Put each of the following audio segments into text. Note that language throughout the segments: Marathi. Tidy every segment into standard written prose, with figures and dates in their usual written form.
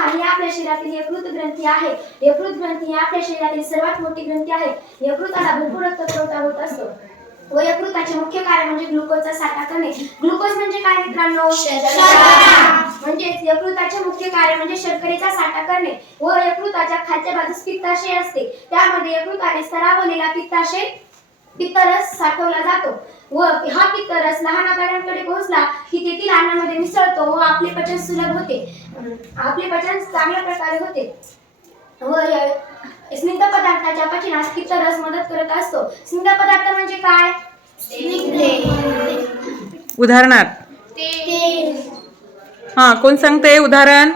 पहा, ही आपल्या शरीरातील यकृत ग्रंथी आहे. यकृत ग्रंथी ही आपल्या शरीरातील सर्वात मोठी ग्रंथी आहे. यकृताला भरपूर रक्तपुरवठा होत असतो व यकृताचे मुख्य कार्य म्हणजे ग्लुकोजचा साठा करणे. ग्लुकोज म्हणजे काय मित्रांनो? शर्करा. म्हणजे यकृताचे मुख्य कार्य म्हणजे शर्करेचा साठा करणे व यकृताच्या खालच्या बाजूस पित्ताशय असते. त्यामध्ये यकृताने स्रावलेला पित्तरस साठवला जातो व हा पित्तरस लहान आतड्यांकडे पोहोचला की तेथील अन्नामध्ये मिसळतो व आपले पचन सुलभ होते. आपले पचन चांगल्या प्रकारे होते व स्निग्ध पदार्थाच्या पचनास पित्तरस मदत करत असतो. स्निग्ध पदार्थ म्हणजे काय? उदाहरणार्थ तेल, कोण सांगते उदाहरण?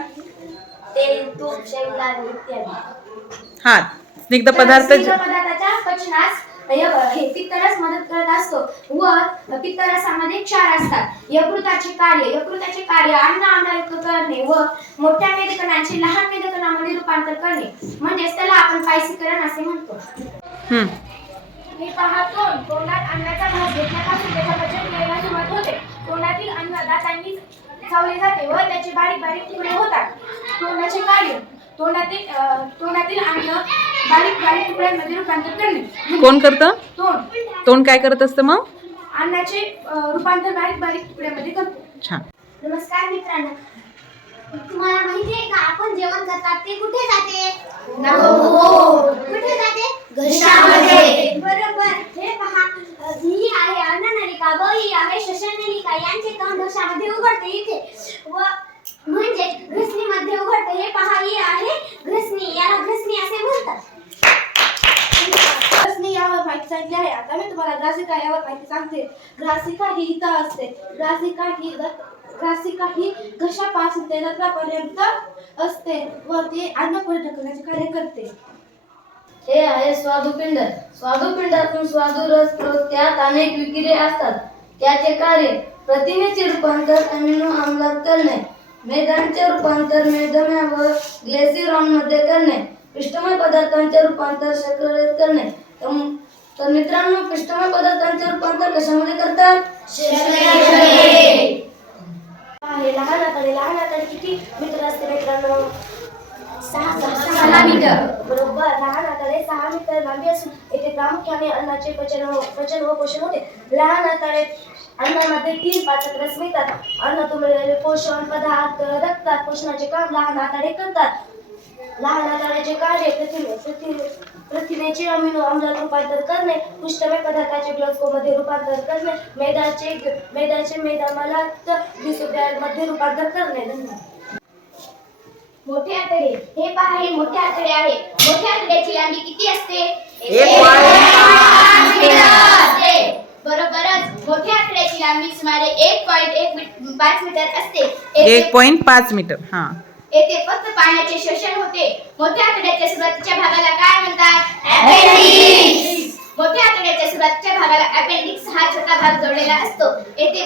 तेल, तूप, शेंगदाणे इत्यादी. स्निग्ध पदार्थ पदार्थाच्या पचनास हे पित्तरस मदत करत असतो व पित्तरसामध्ये क्षार असतात. यकृताचे कार्य अन्न आम्लयुक्त करणे व मोठ्या मेदकणांचे लहान मेदकणामध्ये रूपांतर करणे म्हणजेच त्याला आपण पायसीकरण असे म्हणतो. हे पहा, तोंडात अन्नाचा घास घेतल्यापासून त्याच्या पचन क्रियेला सुरुवात होते. तोंडातील अन्न दातांनी चावले जाते व त्याचे बारीक बारीक तुकडे होतात. तोंडाचे कार्य तोंडातील अन्न बारीक बारीक तुकड्यांमध्ये रूपांतर करणे. कोण करतं? तोंड काय करत असतं मग? अन्नाचे रूपांतर बारीक बारीक तुकड्यांमध्ये करतो. छान. नमस्कार मित्रांनो, तुम्हाला माहिती आहे का आपण जेवण करतात ते कुठे जाते? कुठे जाते? घशामध्ये. बरोबर. हे पहा, ही आहे अन्ननलिका व ही आहे श्वसननलिका. यांचे तोंड घशामध्ये उघडते इथे व म्हणजे घसणीमध्ये उघडते. हे पहा, ही आहे घसणी. याला घसणी असे म्हणतात. घसणी यावर माहिती सांगितली आहे. आता मी तुम्हाला ग्रासिका यावर माहिती सांगते. ग्रासिका ही इथं असते. ग्रासिका ही घशापासून ते रक्तापर्यंत असते व ते अन्न पुढे ढकलण्याचे कार्य करते. हे आहे स्वादुपिंड. स्वादुपिंडातून स्वादुरस त्यात अनेक विक्रिया असतात. त्याचे कार्य प्रथिनेचे रूपांतर अमिनो आम्लात करणे, मेदांचे रूपांतर मेदम्या व ग्लिसरॉल मध्ये करणे, पिष्टमय पदार्थांचे रूपांतर शर्करेत करणे. तर मित्रांनो, पिष्टमय पदार्थांचे रूपांतर कशामध्ये करतात? लहान आतडे किती मीटर असते मित्रांनो? 6 मीटर. बरोबर. लहान आतडे 6 मीटर लांबी असून येथे प्रामुख्याने अन्नाचे पचन व पोषण होते. लहान आतडे अन्नामध्ये 3 पाचक रस मिळतात. अन्नातून मिळालेले पोषण पदार्थ रक्तात पोषणाचे काम लहान आतडे करतात. लहान आतड्याचे कार्य प्रथिनेचे अमिनो आम्लात रूपांतर करणे, पिष्टमय पदार्थाचे ग्लुकोजमध्ये रूपांतर करणे, मेदाचे मेदाम्लात ग्लिसरॉल मध्ये रूपांतर करणे. मोठे आतडे. हे पहा, हे मोठे आतडे आहे. मोठ्या आतड्याची लांबी किती असते? 1.5 मीटर. बरोबरच. मोठ्या आतड्याची लांबी सुमारे 1.5 मीटर असते. 1.5 मीटर. येथे फक्त पाण्याचे शोषण होते. मोठ्या आतड्याच्या सुरुवातीच्या भागाला काय म्हणतात? अपेंडिक्स. मोठ्या आतड्याच्या सुरुवातीच्या भागाला अपेंडिक्स हा छोटा भाग जोडलेला असतो. येथे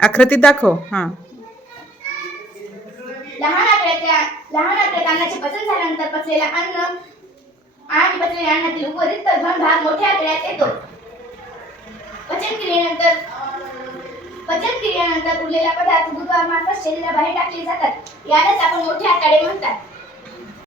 आकृतीत दाखव. लहान आतड्यात अन्नाचे पचन झाल्यानंतर पचलेला अन्न आणि पचलेल्या अन्नातील उर्वरित घन भाग मोठ्या आतड्यात येतो. पचन क्रियेनंतर उरलेला पदार्थ गुदद्वारामार्फत शरीराबाहेर टाकले जातात. यालाच आपण मोठे आतडे म्हणतात.